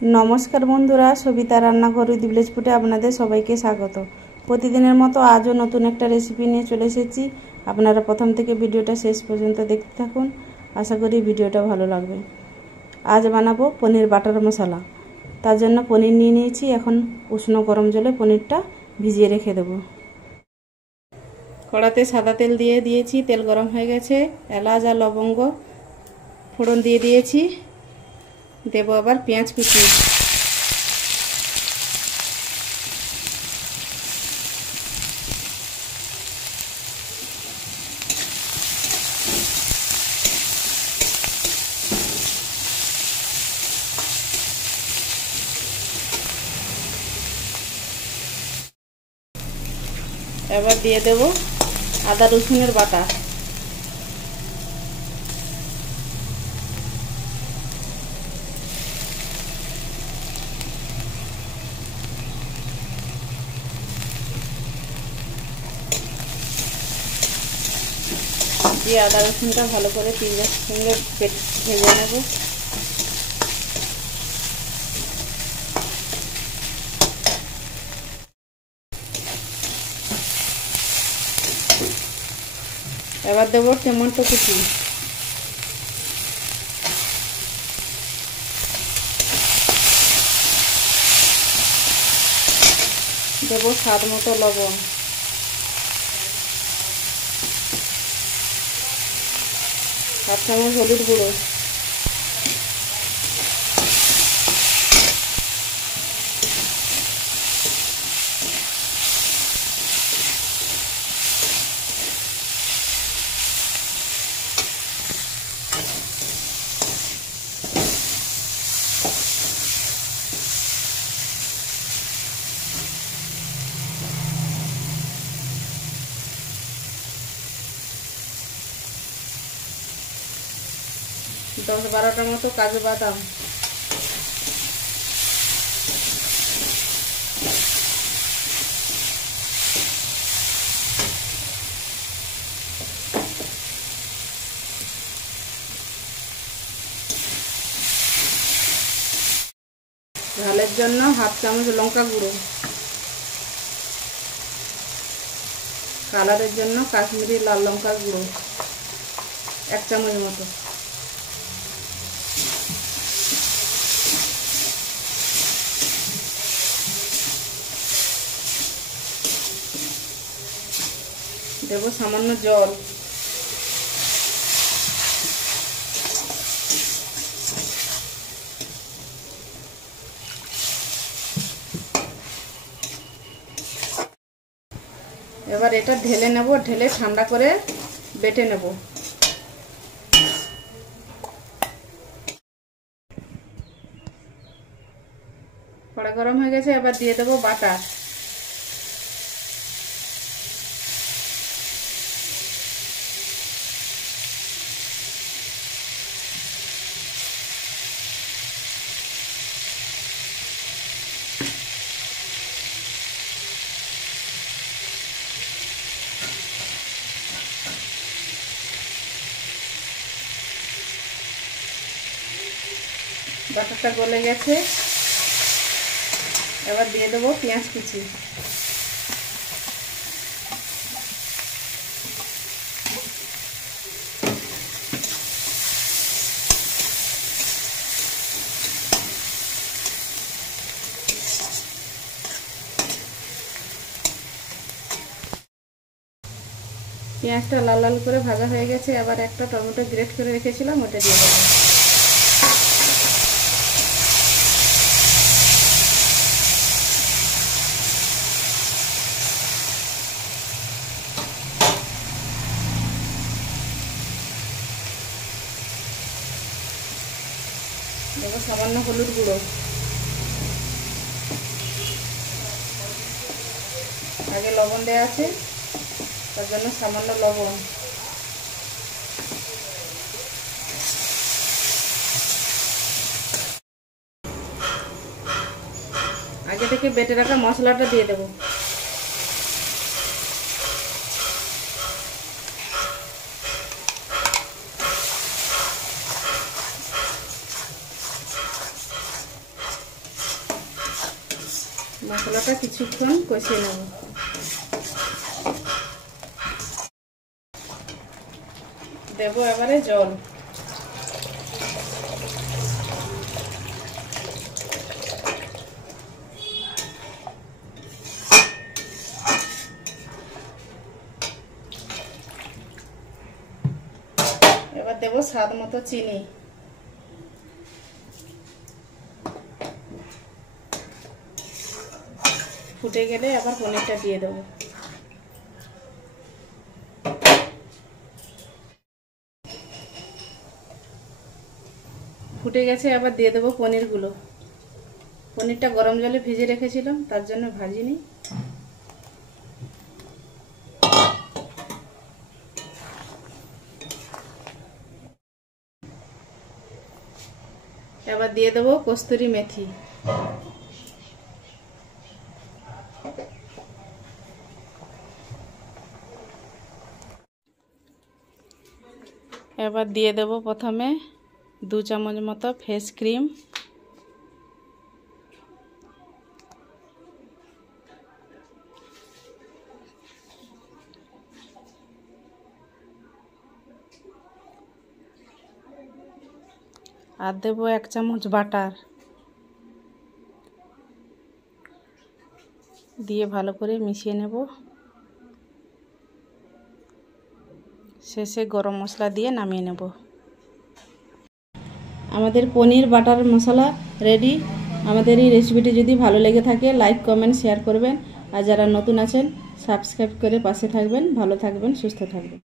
नमस्कार बंधुरा Sabita रान्नाघर with village फुडे आपनादेर सबाइके स्वागत। प्रतिदिनेर मतो आजो नतून एकटा रेसिपि निये चले एसेछि। आपनारा प्रथम थेके भिडियोटा शेष पर्यन्त देखते थाकुन, आशा करी भिडियोटा भालो लागबे। आज बानाबो पनिर बाटार मशला। तार जन्य पनिर निये नियेछि। एखन उष्ण गरम जले पनिरटा भिजिए रेखे देब। कड़ाते सादा तेल दिए दिएछि, तेल गरम हये गेछे। एलाच आर लवंग फोड़न दिए दिएछि। देव आबार पेঁয়াজ कुचि। এবার দিয়ে দেব আদা রসুনের বাটা। দিয়ে আদা রসুনটা ভালো করে পেঁয়াজের সঙ্গে ভেজে নেব। এবার দেব টমেটো কুচি। দেব স্বাদ মতো লবণ। हाफ चामच हलुद गुड़ो। दस बारोटा मतो काजू बादाम। झालेर जन्य हाफ चामच लंका गुड़ो। कालारेर जन्य काश्मीरी लाल लंका गुड़ो 1 चामच मतो। देव सामान्य जल। एबार एटा ढेले नेब, ढेले ठंडा करे बेटे नेब। कड़ा गरम हो गेছে, एबार दिए देब बाटा। বাটারটা গলে গেছে। এবার দিয়ে দেব পেঁয়াজ কুচি। পেঁয়াজটা লাল লাল করে ভাজা হয়ে গেছে। এবার একটা টমেটো গ্রেট করে রেখেছিলাম, ওটা দিয়ে দেব। देव सामान्य हलुद गुड़ो। आगे लवण देया आछे, तार जन्य सामान्य लवण। आगे थेके बेटे राखा मशलाटा दिए देब। মশলাটা কিছুক্ষণ কষিয়ে নেব। দেব এবারে জল। এবার দেব স্বাদ মতো চিনি। ফুটে গেলে আবার পনিরটা দিয়ে দেব। ফুটে গেছে, আবার দিয়ে দেবো পনিরগুলো। পনিরটা গরম জলে ভিজে রেখেছিলাম, তার জন্য ভাজিনি। এবার দিয়ে দেবো কস্তুরি মেথি। এবার দিয়ে দেব প্রথমে 2 চামচ মতো ফ্রেশ ক্রিম। আর দেবো 1 চামচ বাটার। দিয়ে ভালো করে মিশিয়ে নেব। শেষে গরম মশলা দিয়ে নামিয়ে নেব। আমাদের পনির বাটার মশলা রেডি। আমাদের এই রেসিপিটি যদি ভালো লেগে থাকে লাইক কমেন্ট শেয়ার করবেন। আর যারা নতুন আছেন সাবস্ক্রাইব করে পাশে থাকবেন। ভালো থাকবেন, সুস্থ থাকবেন।